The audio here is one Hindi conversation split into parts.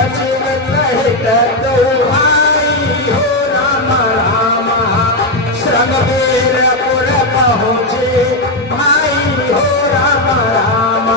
सचिव सहित तो भाई हो राम राम श्रृंगवीरपुर पहुँचे भाई हो राम राम।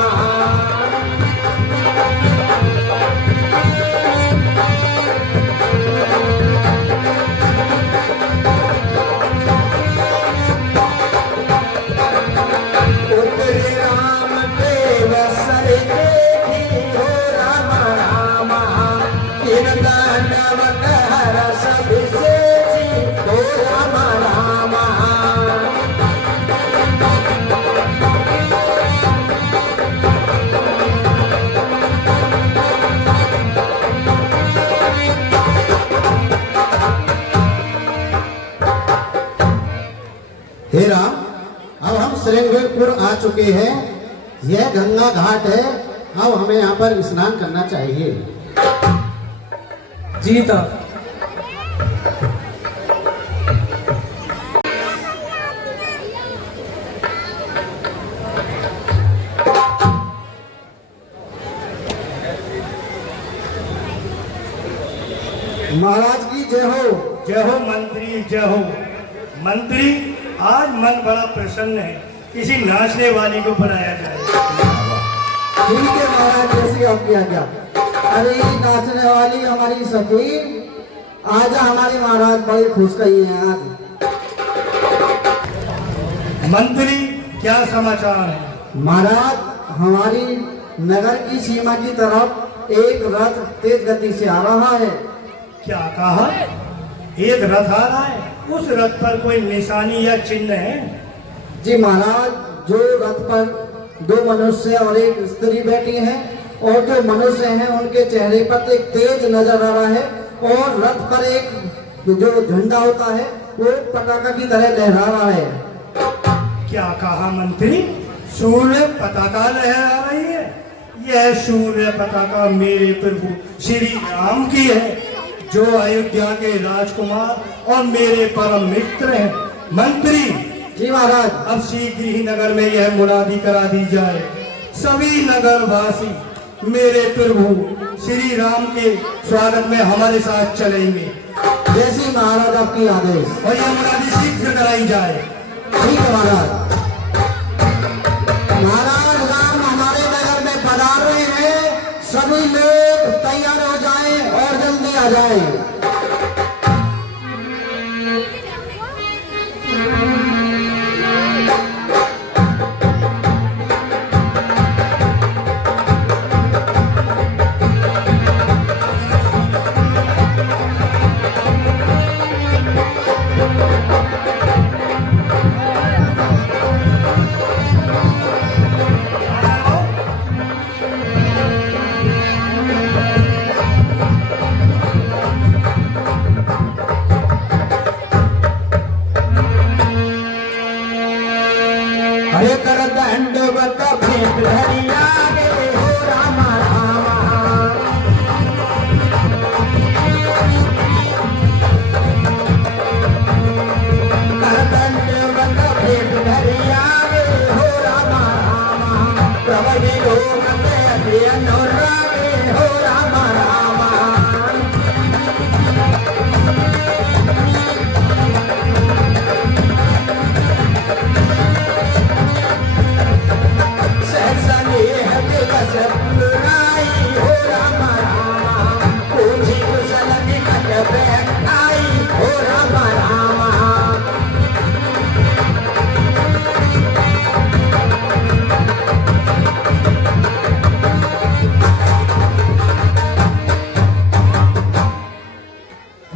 हे राम, अब हम श्रृंगवीरपुर आ चुके हैं। यह गंगा घाट है। अब हमें यहाँ पर स्नान करना चाहिए। जीता महाराज की जय हो। जय हो मंत्री, जय हो मंत्री। आज मन बड़ा प्रसन्न है, किसी नाचने वाली को बनाया जाए। ठीक है महाराज, जैसी आपकी आज्ञा। अरे नाचने वाली हमारी सखी आज हमारे महाराज बड़े खुश गई हैं आज। मंत्री क्या समाचार है? महाराज, हमारी नगर की सीमा की तरफ एक रथ तेज गति से आ रहा है। क्या कहा? एक रथ आ रहा है? उस रथ पर कोई निशानी या चिन्ह है? जी महाराज, जो रथ पर दो मनुष्य और एक स्त्री बैठी हैं और जो मनुष्य हैं उनके चेहरे पर एक तेज नजर आ रहा है और रथ पर एक जो झंडा होता है वो पताका की तरह लहरा रहा है। क्या कहा मंत्री? सूर्य पताका लहरा रही है? यह सूर्य पताका मेरे प्रभु श्री राम की है, जो अयोध्या के राजकुमार और मेरे परम मित्र हैं। मंत्री जी महाराज, अब शीघ्र ही नगर में यह मुनादी करा दी जाए, सभी नगरवासी मेरे प्रभु श्री राम के स्वागत में हमारे साथ चलेंगे। जैसी महाराज आपकी आदेश। और यह मुनादी शीघ्र कराई जाए। ठीक है महाराज। महाराज, राम हमारे नगर में पधार रहे हैं। सभी लोग तैयार हो जाएं और जल्दी आ जाएं। हरे कर दंडवत भेंट धरिया गे हो राम राम कर दंडवत भेंट धरिया गे हो राम राम प्रभु लोक के अनुरागे हो राम राम।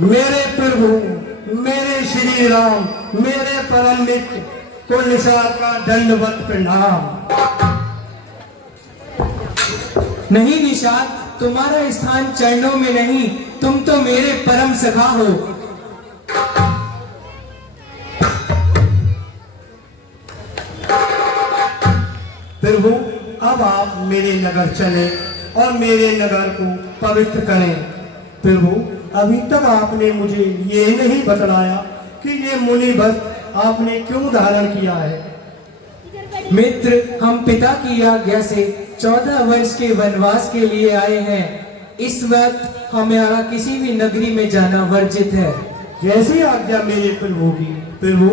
मेरे प्रभु मेरे श्री राम मेरे परम मित्र को निसार का दंडवत प्रणाम। नहीं निषाद, तुम्हारा स्थान चरणों में नहीं, तुम तो मेरे परम सखा हो। प्रभु अब आप मेरे नगर चले और मेरे नगर को पवित्र करें। प्रभु अभी तक आपने मुझे ये नहीं बतलाया कि ये मुनि वस्त्र आपने क्यों धारण किया है। मित्र, हम पिता की आज्ञा से 14 वर्ष के वनवास के लिए आए हैं। इस वक्त हमारा किसी भी नगरी में जाना वर्जित है। जैसी आज्ञा मेरे प्रभु की। प्रभु,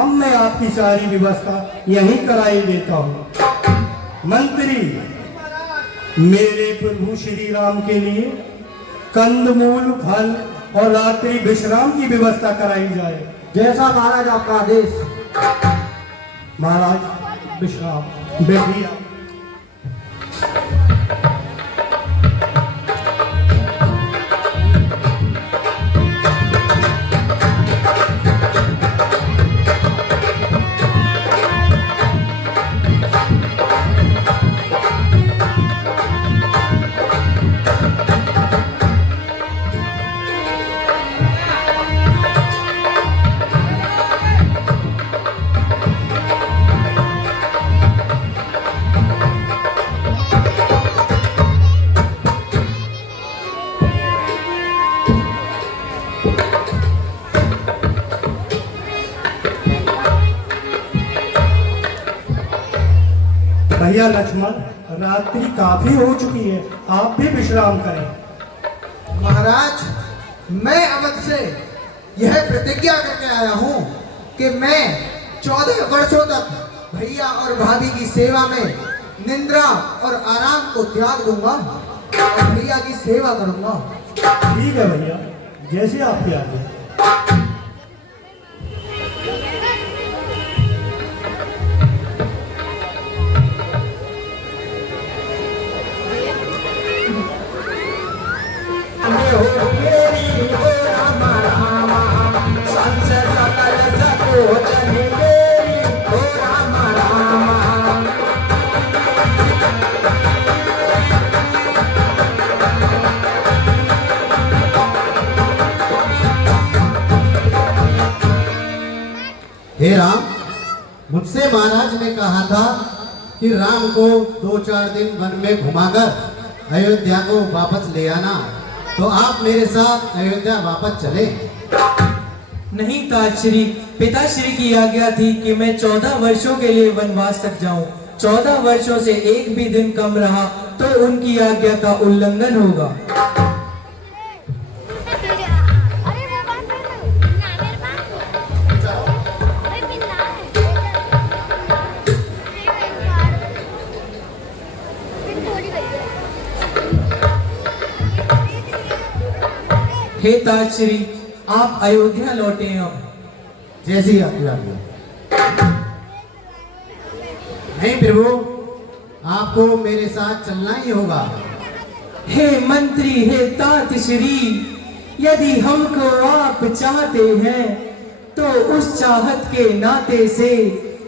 अब मैं आपकी सारी व्यवस्था यहीं कराई देता हूँ। मंत्री, मेरे प्रभु श्री राम के लिए कंदमूल, फल और रात्रि विश्राम की व्यवस्था कराई जाए। जैसा महाराज आपका आदेश। महाराज विश्राम बैठिए। भैया लक्ष्मण, रात्रि काफी हो चुकी है, आप भी विश्राम करें। महाराज, मैं अवध से यह प्रतिज्ञा करके आया हूँ कि मैं 14 वर्षों तक भैया और भाभी की सेवा में निद्रा और आराम को त्याग दूंगा और भैया की सेवा करूंगा। ठीक है भैया, जैसे आपकी आज्ञा। हे राम, मुझसे महाराज ने कहा था कि राम को 2-4 दिन वन में घुमाकर अयोध्या को वापस ले आना, तो आप मेरे साथ अयोध्या वापस चले। नहीं ताजश्री, पिताश्री की आज्ञा थी कि मैं 14 वर्षों के लिए वनवास तक जाऊं। 14 वर्षों से एक भी दिन कम रहा तो उनकी आज्ञा का उल्लंघन होगा। हे ताजश्री, आप अयोध्या लौटे अब। जैसी आज्ञा। नहीं प्रभु, आपको मेरे साथ चलना ही होगा। हे मंत्री, हे ताजश्री, यदि हमको आप चाहते हैं तो उस चाहत के नाते से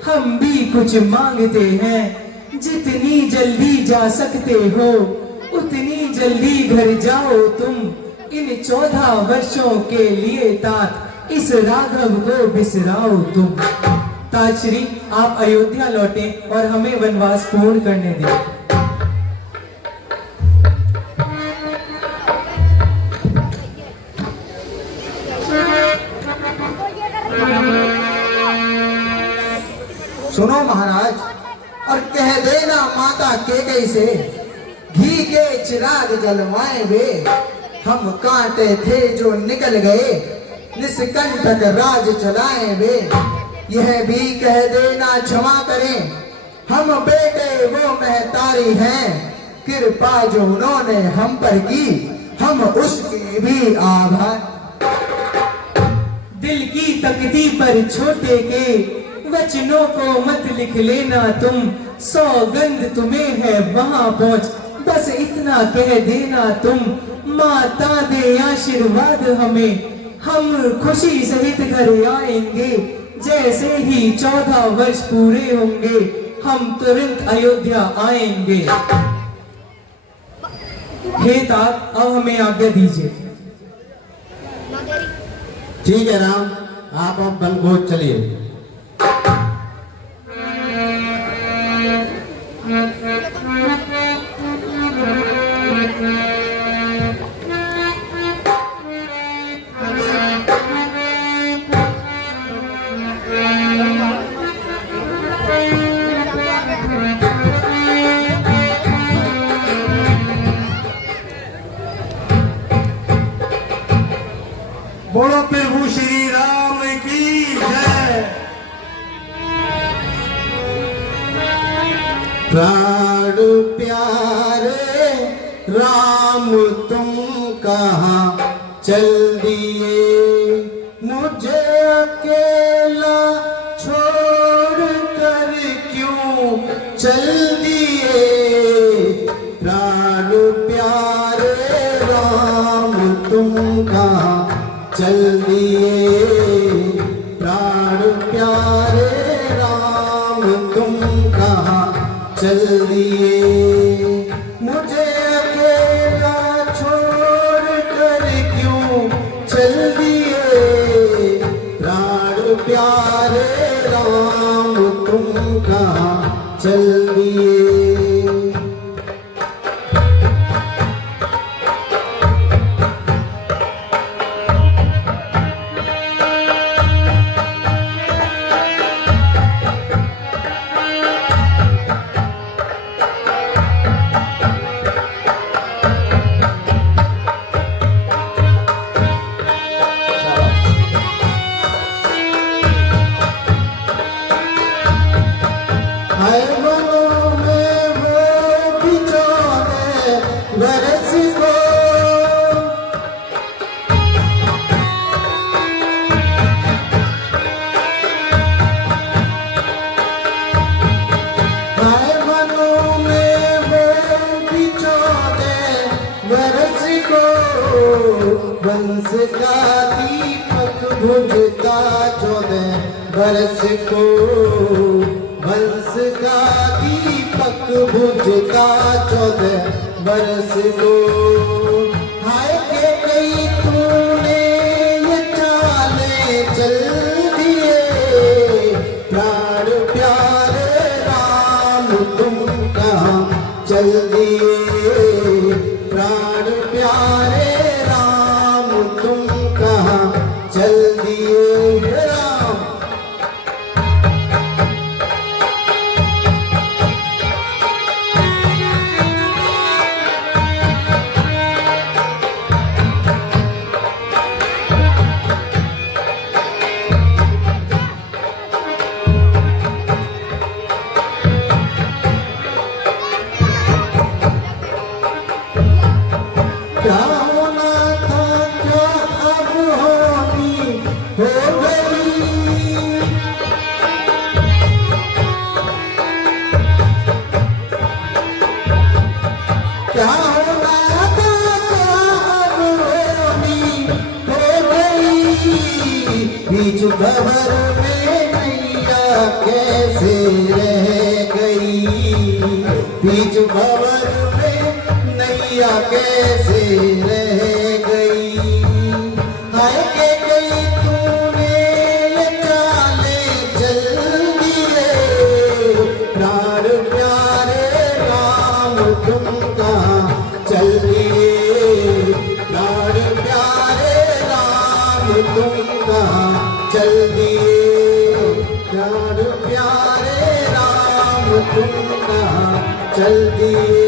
हम भी कुछ मांगते हैं। जितनी जल्दी जा सकते हो उतनी जल्दी घर जाओ तुम। इन 14 वर्षों के लिए तात इस राघव को बिसराओ तुम। ताजश्री, आप अयोध्या लौटे और हमें वनवास पूर्ण करने दें। सुनो महाराज, और कह देना माता केकई से, घी के चिराग जलवाए वे, हम कांटे थे जो निकल गए, निष्कंटक राज चलाए वे। यह भी कह देना क्षमा करें, हम बेटे वो महतारी हैं, कृपा जो उन्होंने हम पर की, हम उसके भी आभार। दिल की तकदी पर छोटे के वचनों को मत लिख लेना तुम। सौगंध तुम्हें है वहां पहुंच, बस इतना कह देना तुम। माता दे आशीर्वाद हमें, हम खुशी सहित घर आएंगे। जैसे ही 14 वर्ष पूरे होंगे हम तुरंत अयोध्या आएंगे। हे तात, अब हमें आज्ञा दीजिए। ठीक है राम, आप अब वन को चलिए। प्राण प्यारे राम तुम कहाँ चल दिए, मुझे अकेला छोड़ कर क्यों चल दिए, प्राण प्यारे राम तुम कहाँ चल दिए, प्राण प्यारे राम तुम कहाँ चल दिए, मुझे अकेला छोड़ कर क्यों चल दिए, प्राण प्यारे राम तुम कहाँ चल दिए। हाय मनों में वो बिछोने बरस को, हाय मनों में वो बिछोने बरस को, बंस का दीपक बुझता चौदह बरस को, बंस का दीपक बुझता चौदह बरस को, हाय के कई तूने ये चाले चल दिए, प्राण प्यारे राम तुम कहाँ चल दिए, प्राण प्यारे राम तुम कहाँ चल दिए, राम क्या होना था क्या अब होनी हो गई, क्या होना था क्या अब होनी हो गई, बीच भंवर में नैया कैसे रह गई, बीच भंवर में नैया कैसे रह गई, हाय के गई तूने ये चाले चल दिए, प्राण प्यारे राम तुम कहाँ चल दिए, प्राण प्यारे राम तुम कहाँ चल दिए, प्राण प्यारे राम तुम कहाँ चल दिए।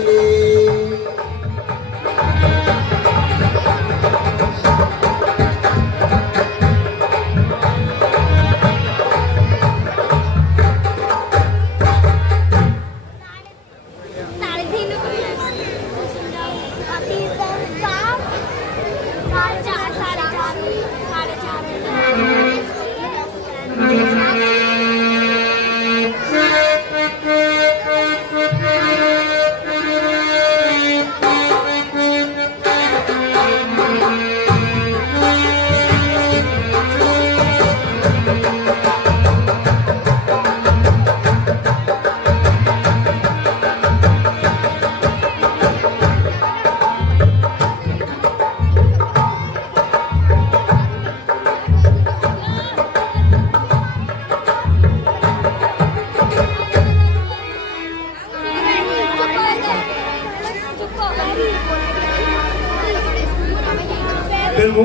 फिर वो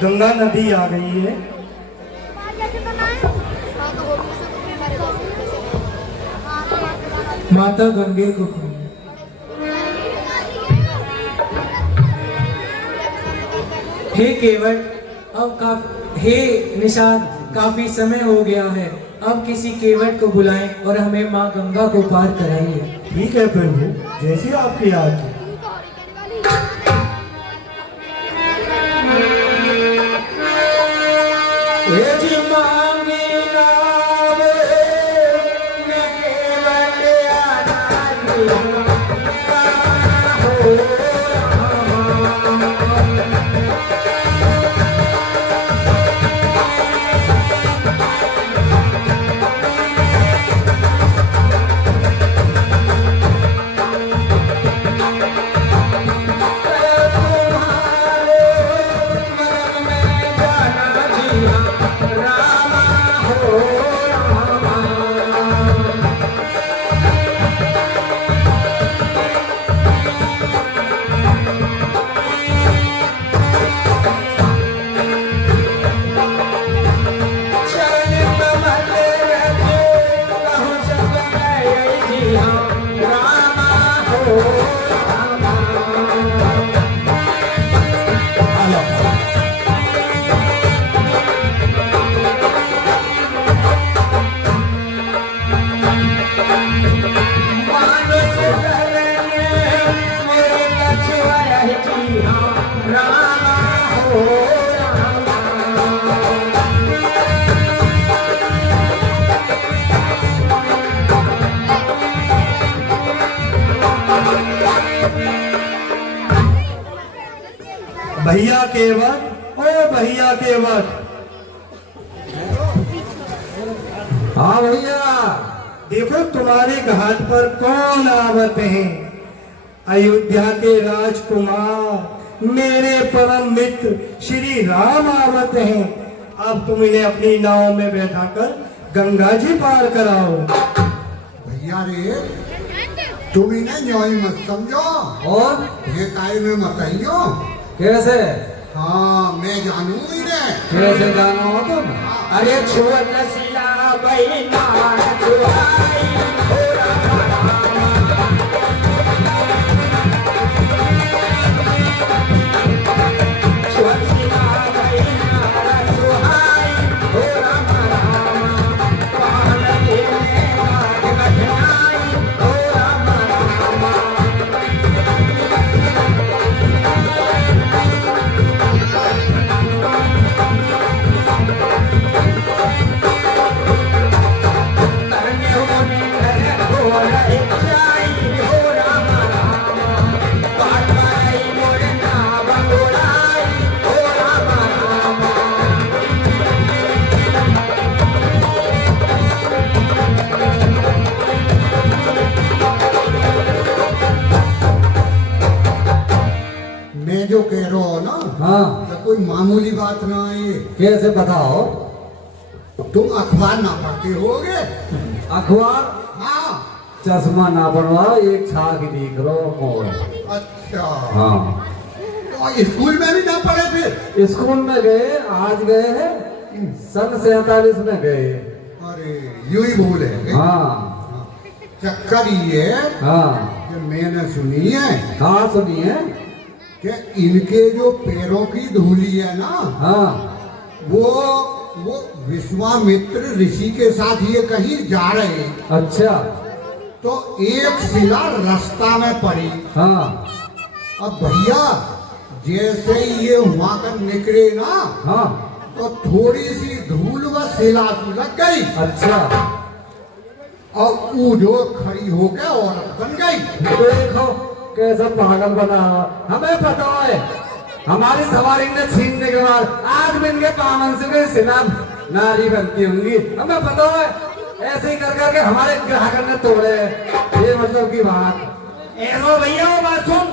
गंगा नदी आ गई है। माता गंगे को खोलो। हे केवट, अब हे निषाद, काफी समय हो गया है, अब किसी केवट को बुलाएं और हमें माँ गंगा को पार कराइए। ठीक है प्रभु, जैसी आपकी आज्ञा। भैया केवट, ओ भैया केवट। हाँ भैया। देखो तुम्हारे घाट पर कौन आवत हैं? अयोध्या के राजकुमार मेरे परम मित्र श्री राम आवत हैं। अब तुम इन्हें अपनी नाव में बैठाकर गंगा जी पार कराओ। भैया रे, तुम इन्हें न्याय मत समझो और ये काय में मत आइयो। कैसे? हाँ मैं जानू इन्हें। कैसे जानो हो तुम? अरे छुअत सिला बहिना छुआई हो रामा रामा। छुअत सिला बहिना छुआई हो रामा रामा। पान देने लाग कठिनाई हो रामा रामा। मैं जो कह रहा हूँ ना, हाँ तो कोई मामूली बात ना है ये। कैसे बताओ? तुम अखबार ना पढ़ते होगे? अखबार? हाँ। चश्मा ना बनवाओ, एक छाक दिख लो मोर। अच्छा। हाँ। तो स्कूल में भी ना पढ़े फिर? स्कूल में गए, आज गए हैं, सन 47 में गए। अरे यूं ही भूल है। हाँ चक्कर ये हाँ कि मैंने सुनी है हाँ सुनिए। कि इनके जो पैरों की धूली है ना, हाँ वो विश्वामित्र ऋषि के साथ ये कहीं जा रहे हैं। अच्छा। तो एक शिला रास्ता में पड़ी। हाँ। अब भैया जैसे ही ये वहां कर निकले ना, हाँ। तो थोड़ी सी धूल व शिला को लग गई। अच्छा। और वो जो खड़ी होकर औरत बन गई। देखो कैसा पागल बना। हमें पता है हमारी सवारी ने छीनने के बाद आज भी इनके पावन से सिला नारी बनती होंगी। हमें पता है ऐसे ही कर करके हमारे ग्राहक ने तोड़े। ये मतलब की बात। ऐसो भैया वो बात सुन,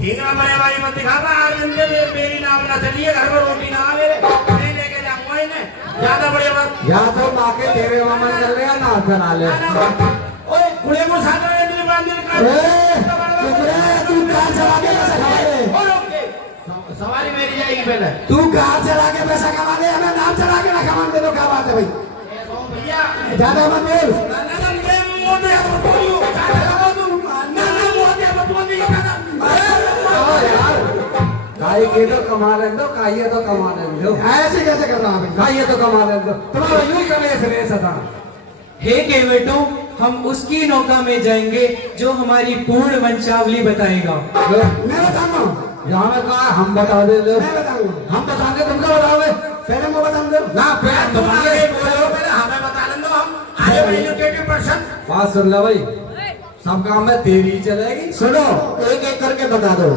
ढींगा बड़े भाई मत दिखाता। आज दिन मेरी नाम ना चलिए, घर में रोटी ना मेरे, मैं लेके जाऊंगा इन्हें। ज्यादा बढ़िया बात। या तो माँ के तेरे मामा चल रहे ना चला ले। ओए कुड़े को साथ में मंदिर का तू कहाँ चला के पैसा कमा ले? सवारी मेरी जाएगी पहले। तू कहाँ चला के पैसा कमा ले? हमें नाम चला के ना कमा दे तो क्या बात है भाई? भैया ज्यादा मत बोल। भाई ये तो कमा लें दो, खाइए तो कमा लें दो। ऐसे कैसे कर रहा है? खाइए तो कमा लें दो, तुम्हारा यूं कलेश रेस था। हे केवटों, हम उसकी नौका में जाएंगे जो हमारी पूर्ण वंशावली बताएगा। मैं बताऊंगा, यहाँ में कहा हम बता दे लो, मैं बताऊंगा। हम बताएंगे तुम क्या बताओगे? पहले मैं बताऊंगा ना पहले तुम आगे बोलो पहले हमें बता लें दो, हम आगे एजुकेटेड पर्सन। बात सुन लो भाई, सब काम में तेरी चलेगी। सुनो, एक एक करके बता दो,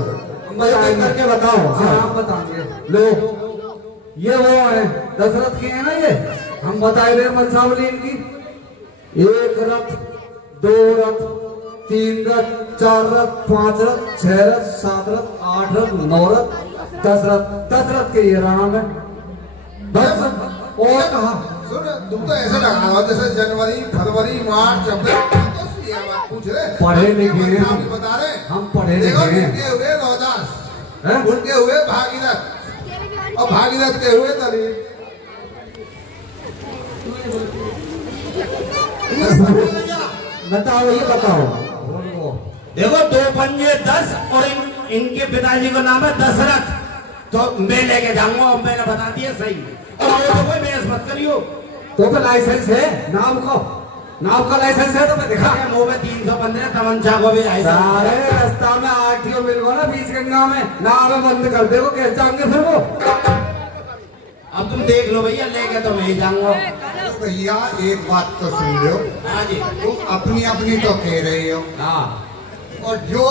एक एक करके बताओ। हाँ हम बताएंगे। लो ये वो है दशरथ के हैं ना, ये हम बताए रहे वंशावली इनकी। 1 रथ, 2 रथ, 3 रथ, 4 रथ, 5 रथ, 6 रथ, 7 रथ, 8 रथ, 9 रथ, 10 रथ। 10 रथ के ये राम है बस। और कहा सुन, तुम तो ऐसे लगा रहा हो जैसे जनवरी, फरवरी, मार्च, अप्रैल ये बात पूछ रहे। पढ़े लिखे हैं हम बता रहे, हम पढ़े देखो लिखे हैं। उनके हुए रोहदास, हैं? उनके हुए भागीरथ और भागीरथ के हुए दलित। बताओ, ये बताओ। देखो 2 पंजे 10 और इनके पिताजी का नाम है दशरथ, तो मैं लेके जाऊंगा और मैंने बता दिया सही। और वो तो कोई बहस मत करियो। तो लाइसेंस है नाम को, नाम का लाइसेंस है तो मैं दिखा। मुंह में 315 तमंचा को भी आए सारे रास्ता में आरटीओ मिल गो ना बीच गंगा में, नाम बंद कर दे, वो कैसे जाएंगे फिर वो? अब तुम देख लो भैया, लेके तो मैं ही जाऊंगा। भैया एक बात तो सुन लो, हाँ जी। तुम अपनी अपनी तो कह रहे हो, हाँ और जो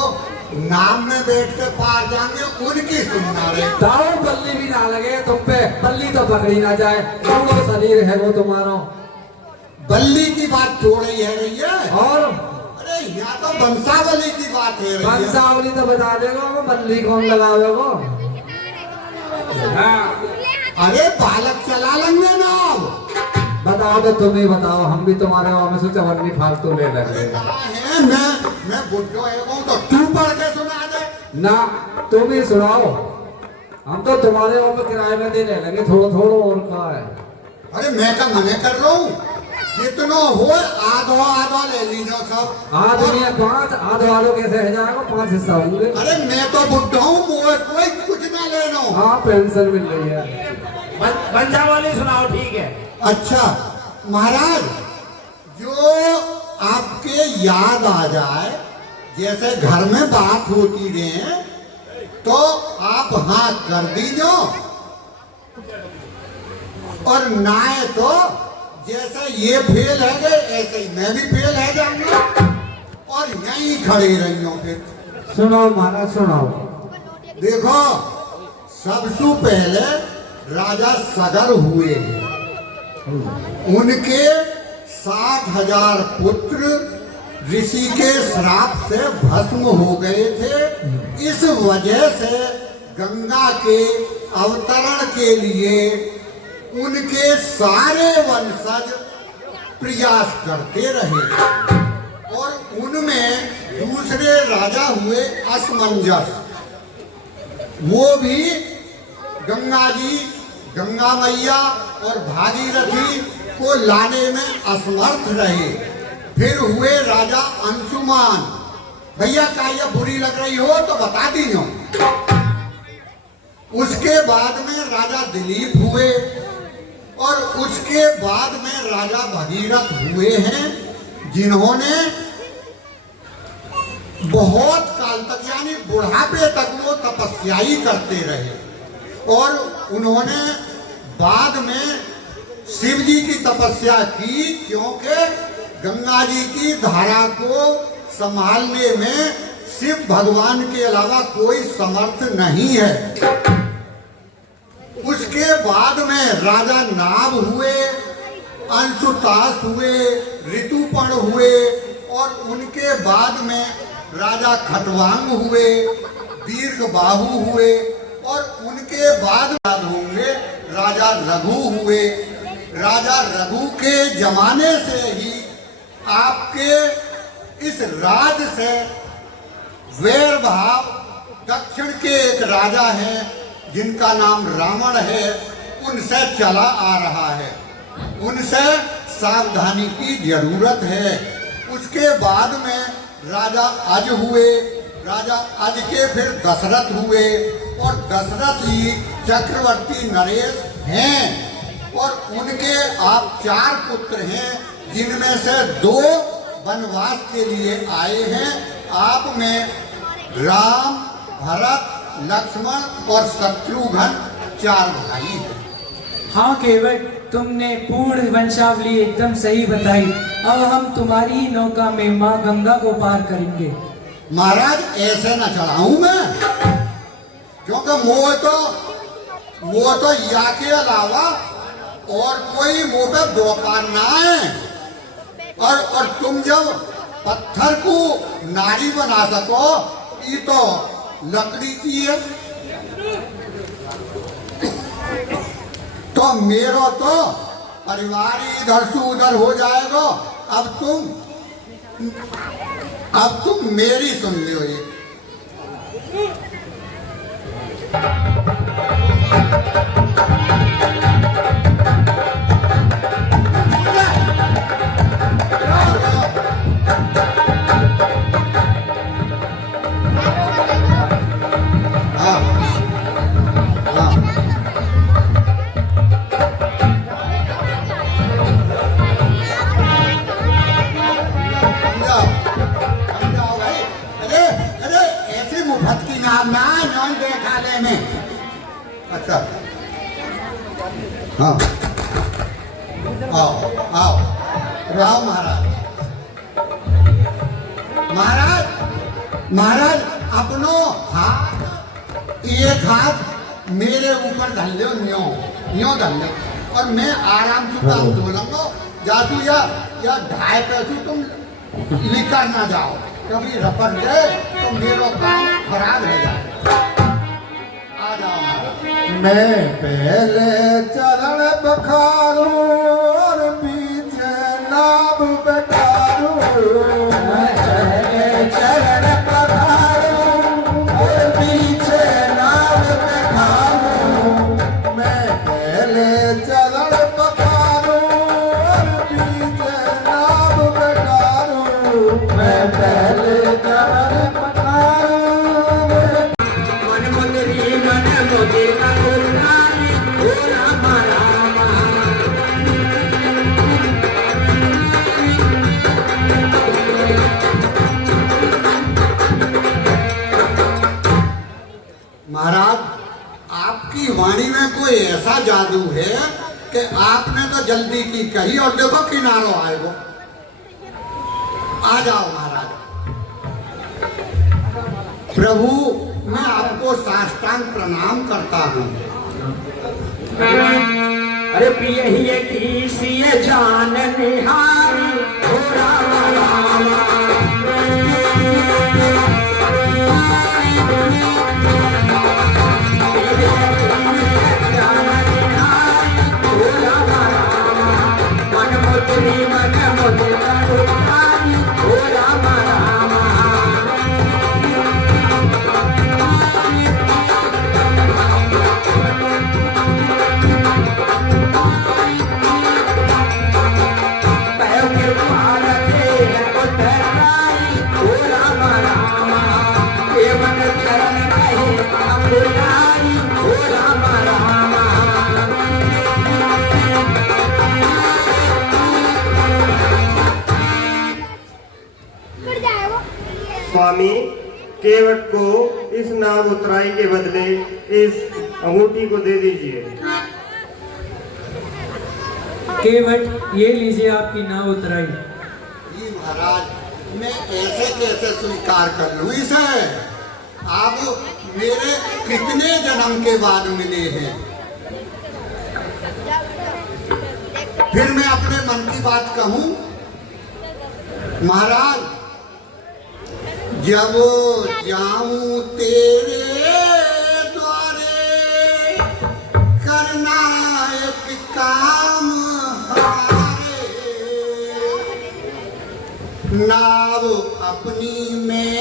नाम में बैठ के पार जाएंगे उनकी सुनना रहे। दाऊ बल्ली भी ना लगे तुम पे, बल्ली तो पकड़ी ना जाए, वो शरीर है वो तुम्हारा। बल्ली की बात थोड़ी है रही है, और अरे यहाँ तो वंशावली की बात है रही है। वंशावली तो बता देगा, वो बल्ली कौन लगावे वो? हाँ अरे बालक चला लेंगे ना। बताओ तो तुम ही बताओ, हम भी तुम्हारे वहां में से चवन्नी फालतू ले लेंगे। है मैं बुढ़ो है तो तू पढ़ के सुना दे ना तुम ही सुनाओ, हम तो तुम्हारे वहां पे किराए में दे ले लेंगे थोड़ा थोड़ा, और क्या है? अरे मैं क्या मने कर रहा हूँ, जितना हो आधो आधो ले लीजिए सब। आदमी 5 आध वालों कैसे रह जाएगा, 5 हिस्सा होंगे। अरे मैं तो बुढ़ा हूँ, मुझे कोई कुछ ना लेना। हाँ पेंशन मिल रही है। वंशावली सुनाओ, ठीक है। अच्छा महाराज, जो आपके याद आ जाए, जैसे घर में बात होती रहे तो आप हाथ कर दीजो, और ना तो जैसे ये फेल है गए ऐसे ही मैं भी फेल है जाऊंगा, और यहीं खड़े रही हूँ। फिर सुनाओ महाराज सुनाओ। देखो, सबसे पहले राजा सगर हुए हैं, उनके 60,000 पुत्र ऋषि के श्राप से भस्म हो गए थे। इस वजह से गंगा के अवतरण के लिए उनके सारे वंशज प्रयास करते रहे, और उनमें दूसरे राजा हुए असमंजस। वो भी गंगा जी, गंगा मैया और भागीरथी को लाने में असमर्थ रहे। फिर हुए राजा अंशुमान। भैया क्या ये बुरी लग रही हो तो बता दीजिए। उसके बाद में राजा दिलीप हुए, और उसके बाद में राजा भगीरथ हुए हैं, जिन्होंने बहुत काल तक यानी बुढ़ापे तक वो तपस्या ही करते रहे, और उन्होंने बाद में शिव जी की तपस्या की, क्योंकि गंगा जी की धारा को संभालने में शिव भगवान के अलावा कोई समर्थ नहीं है। उसके बाद में राजा नाभ हुए, अंशुतास हुए, ऋतुपर्ण हुए, और उनके बाद में राजा खटवांग हुए, दीर्घबाहु हुए, और उनके बाद होंगे राजा रघु हुए। राजा रघु के जमाने से ही आपके इस राज से वैर भाव, दक्षिण के एक राजा हैं जिनका नाम रावण है, उनसे चला आ रहा है। उनसे सावधानी की जरूरत है। उसके बाद में राजा अज हुए, राजा अज के फिर दशरथ हुए, और दशरथ जी चक्रवर्ती नरेश हैं और उनके आप 4 पुत्र हैं, जिनमें से 2 वनवास के लिए आए हैं। आप में राम, भरत, लक्ष्मण और शत्रुघ्न 4 भाई हैं। हाँ केवट, तुमने पूर्ण वंशावली एकदम सही बताई। अब हम तुम्हारी ही नौका में माँ गंगा को पार करेंगे। महाराज ऐसे न चढ़ाऊं मैं, क्योंकि मोह तो या के अलावा और कोई मुंह पे दुकान ना है। और तुम जब पत्थर को नारी बना सको, ये तो लकड़ी की है। तो मेरो तो परिवार इधर से उधर हो जाएगा। अब तुम मेरी सुन लो। ये अच्छा, हाँ, आओ महाराज। महाराज अपनो हाथ, एक हाथ मेरे ऊपर धर लो, न्यों धर लो, और मैं आराम से काम धो लूंगा। जादू या ढाई पैसे तुम लेकर ना जाओ, कभी रपट गए तो मेरा काम खराब हो जाए। आ जाओ महाराज। मैं पहले चरण पखारूं और पीछे नाम बैठारूं। पहले चरण पखारूं और पीछे नाम बैठारूं। मैं पहले चरण पखारूं और पीछे नाम बैठारूं। मैं पहले चरण पखारूं। महाराज, आपकी वाणी में कोई ऐसा जादू है कि आपने तो जल्दी की कही और देखो किनारो आए वो। आ जाओ महाराज। प्रभु, मैं आपको साष्टांग प्रणाम करता हूँ। अरे प्रिय ही की सिय जान निहारी हो राम राम। मन मुद्री मन मुद्रा हो राम राम। स्वामी, केवट को इस नाव उतराई के बदले इस अंगूठी को दे दीजिए। केवट, ये लीजिए आपकी नाव उतराई। जी महाराज, मैं ऐसे कैसे स्वीकार कर लूं इसे? आप मेरे कितने जन्म के बाद मिले हैं? फिर मैं अपने मन की बात कहूं। महाराज, जब जाऊं तेरे द्वारे, करना एक काम हमारे। नाव अपनी में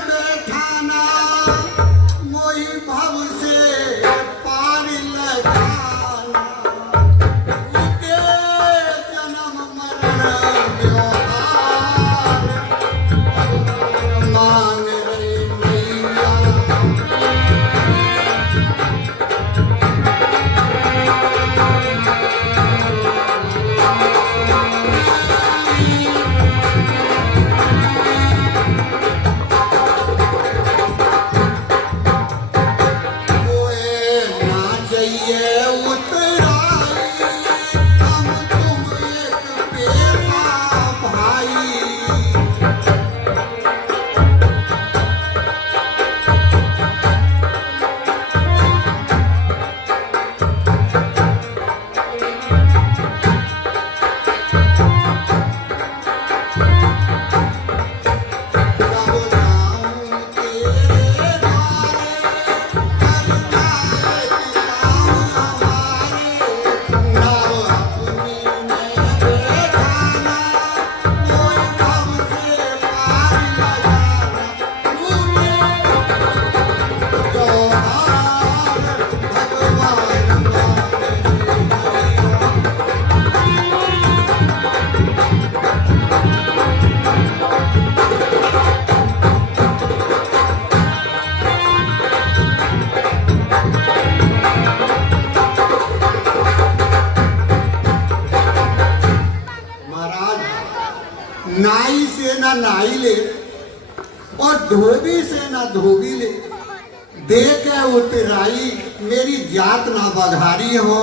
बैठाना, मोही भव से पार लगाना। उनके जन्म मरण व्यवहार मांग रही मैया। धोबी से न धोबी ले, दे के उतराई मेरी जात ना बधारी हो।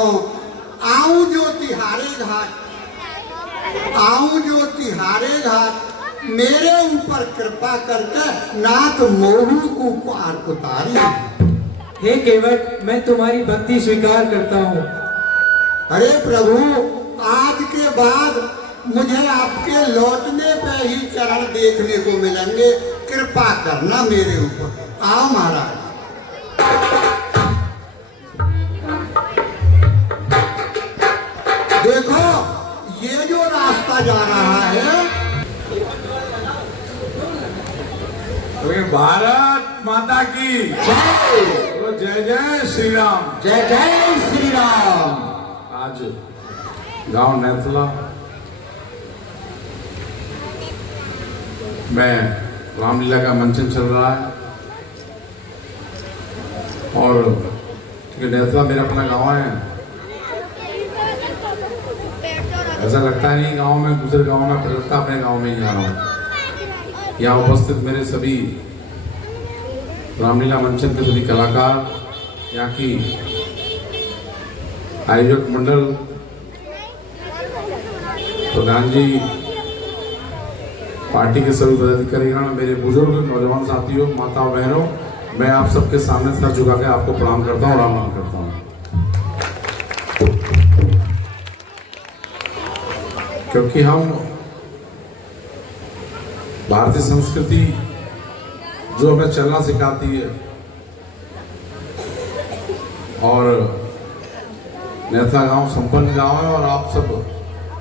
आऊं जो तिहारे घाट, आऊं जो तिहारे घाट, मेरे ऊपर कृपा करके नाथ मोहू को पार उतारी। हे केवट, मैं तुम्हारी भक्ति स्वीकार करता हूँ। अरे प्रभु, आज के बाद मुझे आपके लौटने पे ही चरण देखने को मिलेंगे, कृपा करना मेरे ऊपर। आओ महाराज। देखो ये जो रास्ता जा रहा है, तो भारत माता की जय तो जय जय श्री राम। जय जय श्री राम। आज गांव नेथला में रामलीला का मंचन चल रहा है और नेथला मेरा अपना गांव है। ऐसा लगता है नहीं गांव में, दूसरे गांव में लगता अपने गांव में ही आ रहा हूँ। यहाँ उपस्थित मेरे सभी रामलीला मंचन के सभी कलाकार, यहाँ की आयोजक मंडल, प्रधान जी, पार्टी के सभी पदाधिकारीगण, मेरे बुजुर्ग नौजवान साथियों, माताओं बहनों, मैं आप सबके सामने सर झुका के आपको प्रणाम करता हूँ, राम राम करता हूँ। क्योंकि हम भारतीय संस्कृति जो हमें चलना सिखाती है और नेथला गांव संपन्न गांव है और आप सब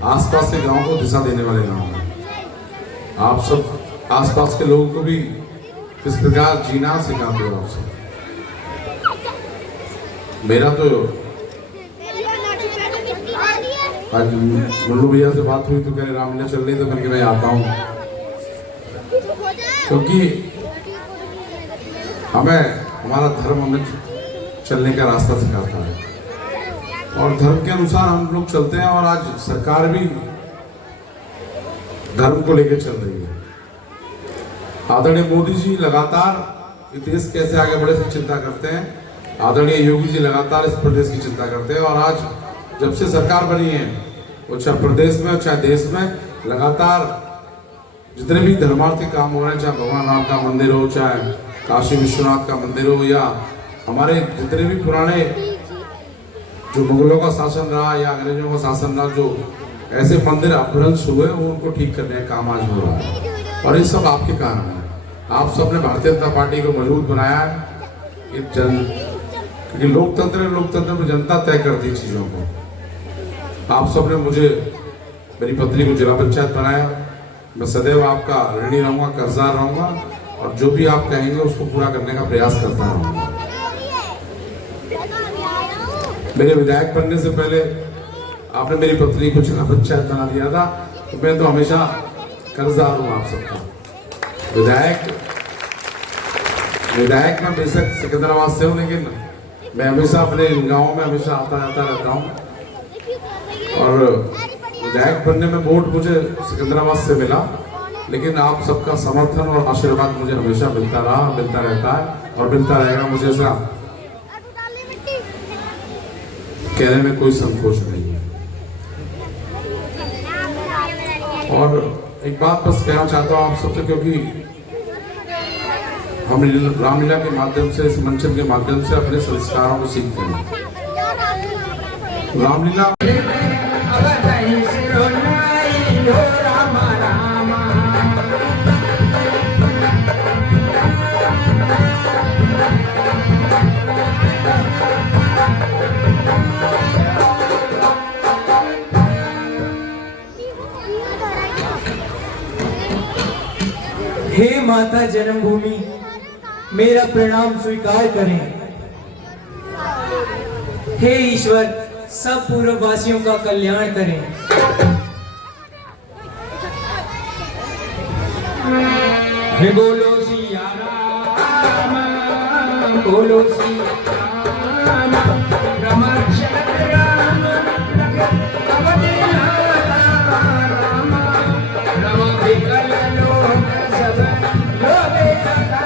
आसपास के गांव को दिशा देने वाले गांव हैं। आप सब आसपास के लोगों को भी किस प्रकार जीना सिखाते हो आप सब। मेरा तो आज मुन्नू भैया से बात हुई तो कह रहे रामलीला चल रही, तो करके मैं आता हूँ, क्योंकि हमें हमारा धर्म हमें चलने का रास्ता सिखाता है और धर्म के अनुसार हम लोग चलते हैं। और आज सरकार भी धर्म को लेकर चल रही है। आदरणीय मोदी जी लगातार देश कैसे आगे बढ़े इसकी चिंता करते हैं। आदरणीय योगी जी लगातार इस प्रदेश की चिंता करते हैं और आज जब से सरकार बनी है, वो चाहे प्रदेश में हो चाहे देश में, लगातार जितने भी धर्मार्थ के काम हो रहे हैं, चाहे भगवान राम का मंदिर हो, चाहे काशी विश्वनाथ का मंदिर हो, या हमारे जितने भी पुराने जो मुगलों का शासन रहा या अंग्रेजों का शासन रहा, जो ऐसे मंदिर अपभ्रंश हुए, वो उनको ठीक करने का काम आज हो रहा है। और ये सब आपके कारण है। आप सब ने भारतीय जनता पार्टी को मजबूत बनाया है। क्योंकि लोकतंत्र में जनता तय करती चीजों को। आप सब ने मुझे, मेरी पत्नी को जिला पंचायत बनाया। मैं सदैव आपका ऋणी रहूंगा, कर्जदार रहूंगा और जो भी आप कहेंगे उसको पूरा करने का प्रयास करता रहूंगा। मेरे विधायक बनने से पहले आपने मेरी पत्नी को जिला पंचायत बना दिया था, तो मैं तो हमेशा कर्जदार हूँ आप सबका। विधायक मैं बेशक सिकंदराबाद से हूँ, लेकिन मैं हमेशा अपने गाँव में हमेशा आता जाता रहता हूँ। और विधायक बनने में वोट मुझे सिकंदराबाद से मिला, लेकिन आप सबका समर्थन और आशीर्वाद मुझे हमेशा मिलता रहा, मिलता रहता है और मिलता रहेगा। मुझे ऐसा कहने में कोई संकोच नहीं है। और एक बात बस कहना चाहता हूँ आप सबसे, क्योंकि हम रामलीला के माध्यम से, इस मंचन के माध्यम से अपने संस्कारों को सीखते हैं। रामलीला हे माता जन्मभूमि, मेरा प्रणाम स्वीकार करें। हे ईश्वर, सब पूर्ववासियों का कल्याण करें। हे बोलो सिया राम, बोलो सिया राम, रमक्षक राम, राम, रम विकल लोक सब लोगे सदा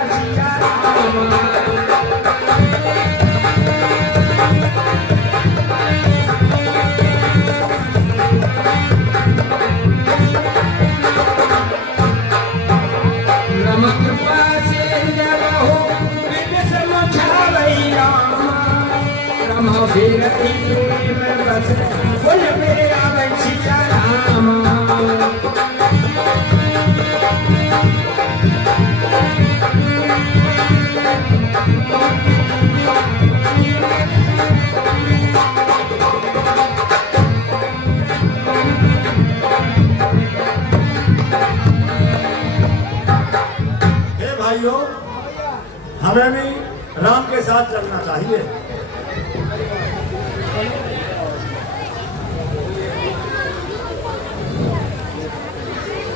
तेरा ही प्रेम बस बोल मेरा बंशिया रामा। हे भाइयों, हमें भी राम के साथ चलना चाहिए।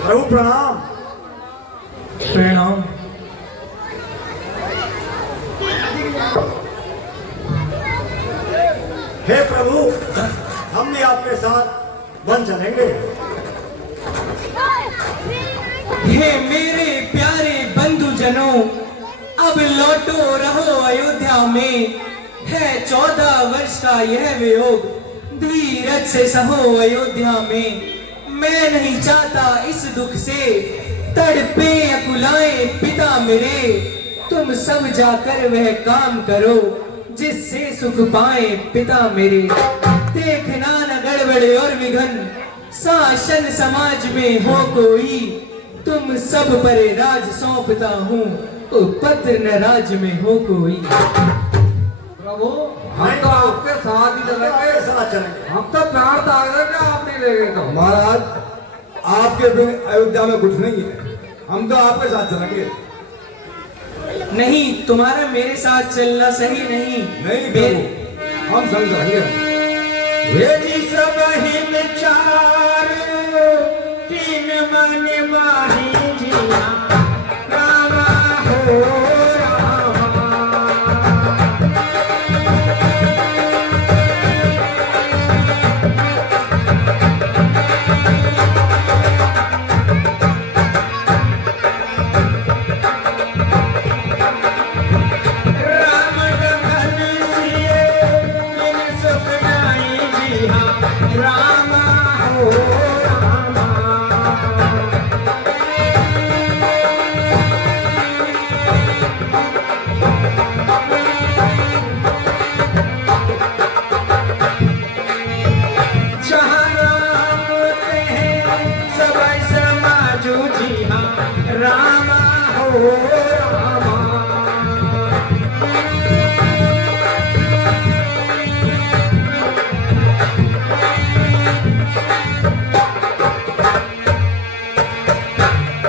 प्रभु प्रणाम। प्रणाम। हे प्रभु, हम भी आपके साथ वन चलेंगे। हे मेरे प्यारे बंधुजनों, अब लौटो रहो अयोध्या में। है 14 वर्ष का यह वियोग, धीरज से सहो अयोध्या में। मैं नहीं चाहता इस दुख से तड़पे अकुलाए पिता मेरे। तुम सब जाकर वह काम करो जिससे सुख पाए पिता मेरे। देखना न गड़बड़े और विघन शासन समाज में हो कोई। तुम सब पर राज सौंपता हूँ, उपद्र न राज में हो कोई। प्रभु हम तो आपके साथ ही चलेंगे, हम तो प्राण त्याग देंगे, आप नहीं ले गए तो। महाराज आपके बिन अयोध्या में कुछ नहीं है, हम तो आपके साथ चलेंगे। नहीं, तुम्हारा मेरे साथ चलना सही नहीं। नहीं प्रभु, हम संग चलेंगे। यदि सब हिम चार तीन मन माही जिया रामा हो रामा। राम गगन सिए बिन सुख नाई जिया रामा हो रामा। जहाँ राम होते हैं सब समाजू जिया रामा हो रामा।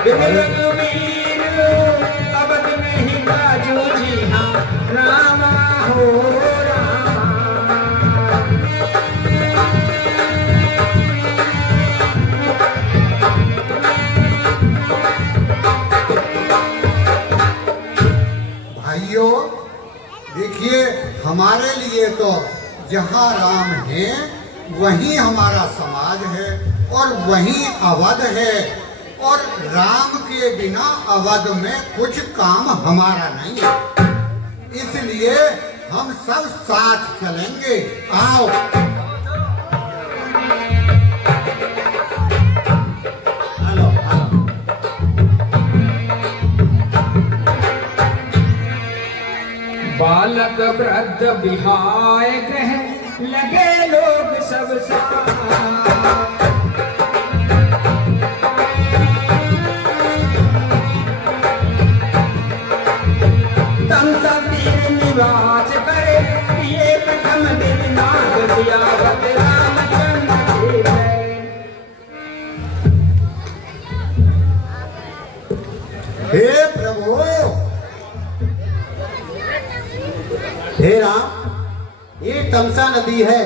रघुवीर अवध में ही बाजू जी हाँ रामा हो रामा। भाइयों, देखिए, हमारे लिए तो जहाँ राम है वहीं हमारा समाज है और वहीं अवध है। और राम के बिना अवध में कुछ काम हमारा नहीं है, इसलिए हम सब साथ चलेंगे। आओ। Hello hello. बालक वृद्ध बिहाय ग्रह लगे लोग सब साथ। तम सब तीन निवास करे ये प्रथम दिन नाग दियावत रामचंद्र जी है। हे प्रभु, हे राम, ये तमसा नदी है,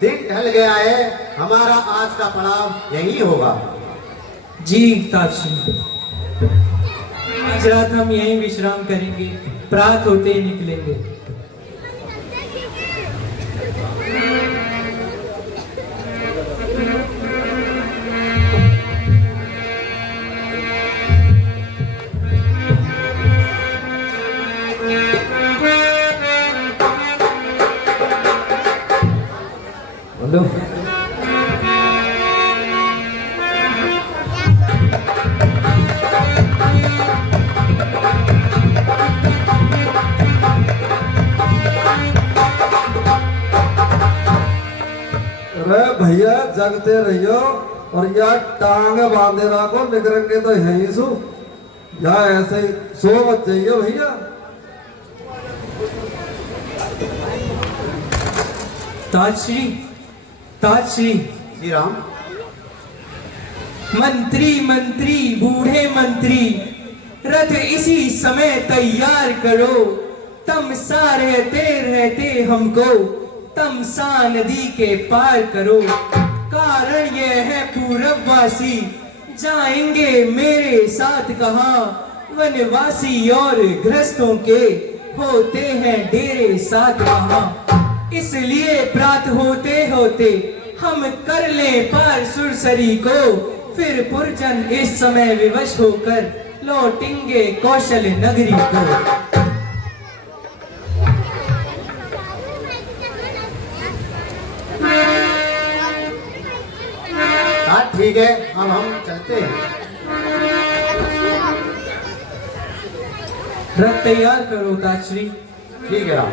दिन ढल गया है, हमारा आज का पड़ाव यही होगा। जी ताशी, आज रात हम यहीं विश्राम करेंगे, प्रात होते ही निकलेंगे। बोलो। भैया जगते रहियो और या टांग बांधे रखो निकल के तो यही सो या ऐसे ही सो मत जाइए भैया। ताजश्री, ताजश्री। श्री राम। मंत्री मंत्री बूढ़े मंत्री, रथ इसी समय तैयार करो, तमसा रहते रहते हमको तमसा नदी के पार करो। कारण यह है पूरबवासी जाएंगे मेरे साथ कहाँ, वनवासी और गृहस्थों के होते हैं डेरे साथ वहाँ। इसलिए प्रात होते होते हम कर लें पार सुरसरी को, फिर पुरजन इस समय विवश होकर लौटेंगे कौशल नगरी को। हाँ ठीक है, अब हम चलते हैं। रथ तैयार करो ताजश्री। ठीक है राम।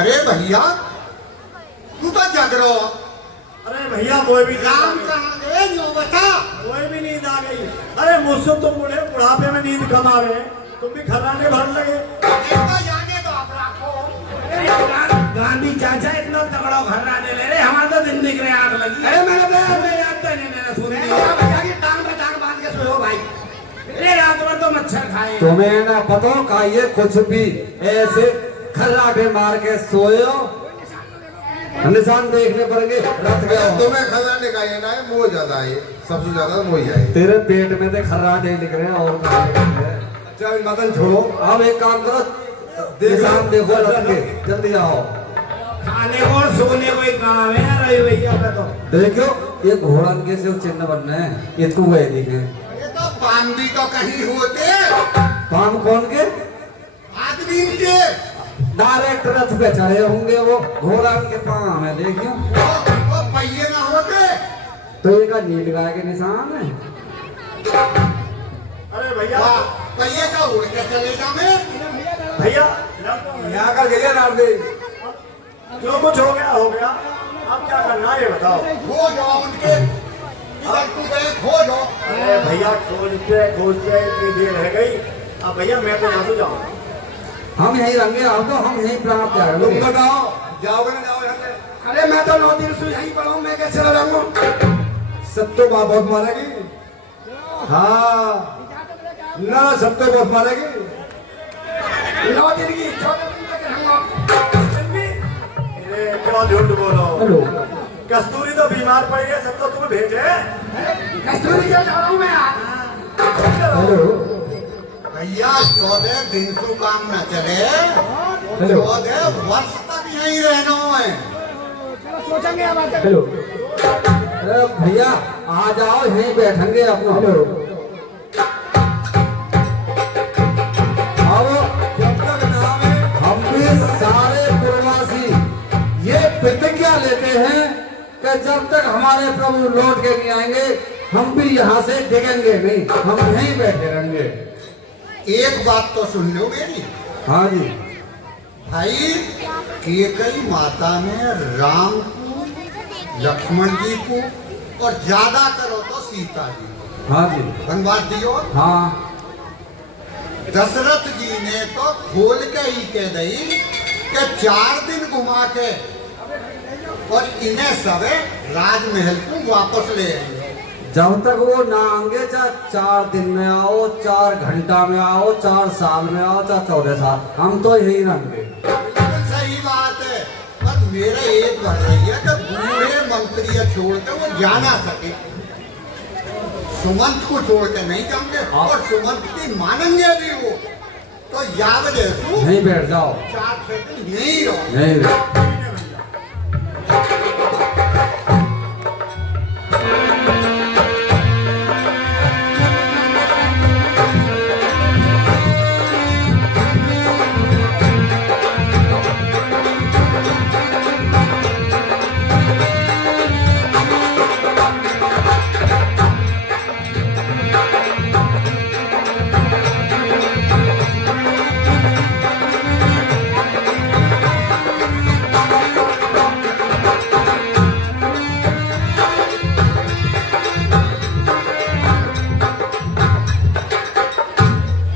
अरे भैया तू तो जग रहो। अरे भैया कोई भी राम कहाँ गए जो बता। कोई भी नींद आ गई। अरे मुझसे तुम बूढ़े बुढ़ापे में नींद कम आ गए, तुम भी खर्राटे भर लगे। जाने दो आप रखो। गांधी चाचा इतना तगड़ा खर्राटे ले रहे, हमारा तो दिन दिख रहे आग लगी। अरे मैंने याद तो नहीं, मैंने सुन लिया भैया की टांग पे टांग बांध के सोओ भाई। अरे रात में तो मच्छर खाए। तुम्हें ना पता का ये कुछ भी ऐसे खर्राटे मार के सोयो, निशान देखने पड़ेंगे। रथ गया तुम्हें खजाने का ये ना है, मोह ज्यादा है, सबसे ज्यादा मोह है। तेरे पेट में तो खर्राटे लिख रहे हैं और कहाँ लिख रहे हैं। अच्छा मदन छोड़ो, अब एक काम करो, निशान देखो रथ के, जल्दी आओ। खाने को और सोने को ही काम है रही भैया का तो। देखो ये घोड़न के सिर्फ चिन्ह बनना है, इसको वह दिखे। ये तो पान भी तो कहीं होते। पान कौन के? आदमी के। डायरेक्ट रथ पे चढ़े होंगे वो, घोड़ा के पाँव में देखियो। वो पहिए ना होते तो ये का नील गाय के निशान है। अरे भैया पहिए का उड़ के चलेगा मैं। भैया यहाँ का गया नाम दे। जो कुछ हो गया अब क्या करना है ये बताओ। खो जाओ उनके, इधर तू गए खो जाओ। अरे भैया खोजते इतनी देर रह गई। अब भैया मैं तो यहाँ से जाऊँ। हम यहीं रहेंगे, अब तो हम यहीं प्राप्त तुम जाएंगे। बताओ जाओगे ना जाओ यहाँ से। अरे मैं तो 9 दिन से यहीं पड़ा हूँ, मैं कैसे रहूंगा। सब तो बहुत मारेगी। हाँ ना सब तो बहुत मारेगी। 9 दिन की 14 दिन तक रहूंगा। क्यों झूठ बोलो? हेलो कस्तूरी तो बीमार पड़ गए, सब तो तुम्हें भेजे। कस्तूरी क्यों जा रहा हूँ मैं आज? हेलो भैया 14 दिन से काम न चले, हेलो 14 वर्ष तक यहीं रहना है। सोचेंगे अब आकर। हेलो अरे भैया आ जाओ यहीं बैठेंगे अपना। हेलो अब जब तक नाम है हम भी सारे प्रवासी ये प्रतिज्ञा लेते हैं कि जब तक हमारे प्रभु लौट के नहीं आएंगे हम भी यहाँ से डिगेंगे नहीं, हम यहीं बैठे रहेंगे। एक बात तो सुन लो मेरी हाँ जी भाई, केकई माता ने राम को, लक्ष्मण जी को और ज्यादा करो तो सीता जी को हाँ जी वनवास दियो। हाँ दशरथ जी ने तो खोल के ही कह दी कि 4 दिन घुमा के और इन्हें सबे राजमहल को वापस ले आएंगे। जब तक वो ना आएंगे, चाहे 4 दिन में आओ, 4 घंटा में आओ, 4 साल में आओ, चाहे 14 साल, हम तो यही रहेंगे। बिल्कुल सही बात है, पर मेरा एक भर रही है कि बूढ़े मंत्री छोड़ के वो जा ना सके। सुमंत को छोड़ के नहीं जाएंगे और सुमंत की मानेंगे भी वो, तो याद तू यहीं बैठ जाओ, 4 दिन यहीं रहो। यहीं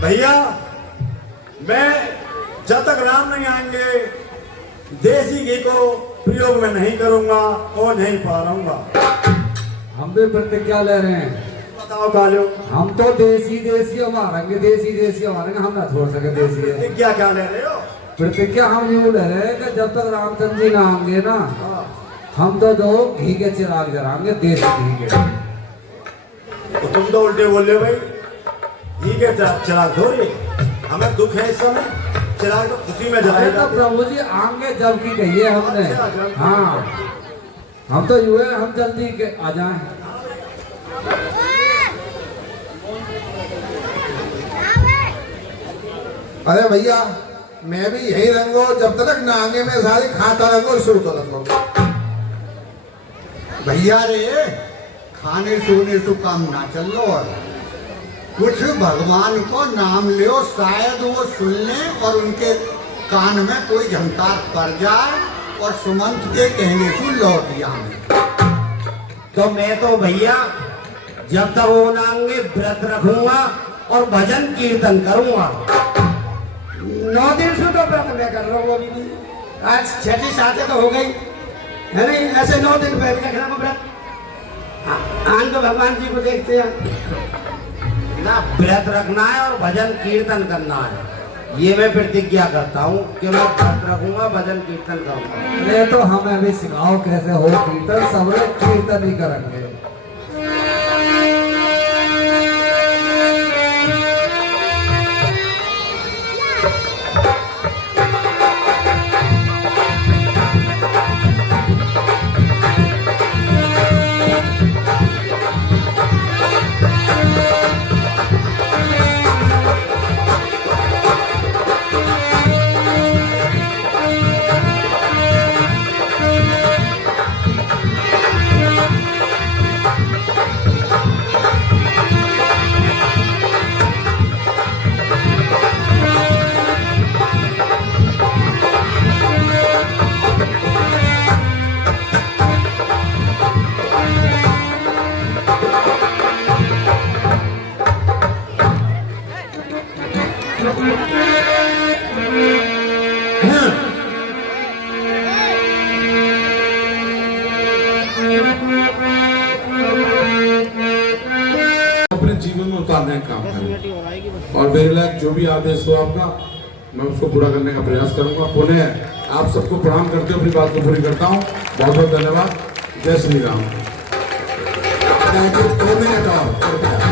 भैया मैं जब तक राम नहीं आएंगे देसी घी को प्रयोग में नहीं करूंगा और नहीं पाऊंगा। हम भी प्रतिज्ञा ले रहे हैं। बताओ कालो, हम तो देसी मारेंगे, देसी मारेंगे, हम ना छोड़ सके देसी है। क्या क्या ले रहे हो? प्रतिज्ञा हम यूँ ले रहे हैं कि जब तक रामचंद्र जी ना आएंगे ना, हम तो 2 घी के चिराग जलाएंगे, देसी घी के। तो तुम तो उल्टे बोल रहे हो भाई, घी के चिराग थोड़ी, हमें दुख है इस समय, चिराग तो खुशी में अरे जलाएगा। तो प्रभु जी आएंगे जब की कहिए हमने। अच्छा, जब की। हाँ हम तो यूँ है, हम जल्दी के आ जाएं। अरे भैया मैं भी यही रहूंगा, जब तक ना आगे में सारी खाता रहूंगा, शुरू कर रहूंगा। भैया रे खाने सोने से काम ना चल लो, और कुछ भगवान को नाम लो, शायद वो सुन लें और उनके कान में कोई झंकार पड़ जाए और सुमंत के कहने से लौट जाए। तो मैं तो भैया जब तक वो ना आएंगे व्रत रखूंगा और भजन कीर्तन करूंगा। 9 दिन से तो व्रत मैं कर रहा हूँ, अभी भी आज 6ठी 7 तो हो गई है नहीं, ऐसे 9 दिन पहले रखना को व्रत। आन तो भगवान जी को देखते हैं ना, व्रत रखना है और भजन कीर्तन करना है। ये मैं प्रतिज्ञा करता हूँ कि मैं व्रत रखूंगा, भजन कीर्तन करूंगा। अरे तो हमें भी सिखाओ कैसे हो कीर्तन, सब लोग कीर्तन ही करेंगे। देर लायक जो भी आदेश हो आपका, मैं उसको पूरा करने का प्रयास करूंगा। पुनः आप सबको प्रणाम करते हुए अपनी बात को पूरी करता हूँ। बहुत बहुत धन्यवाद। जय श्री राम। 2 मिनट और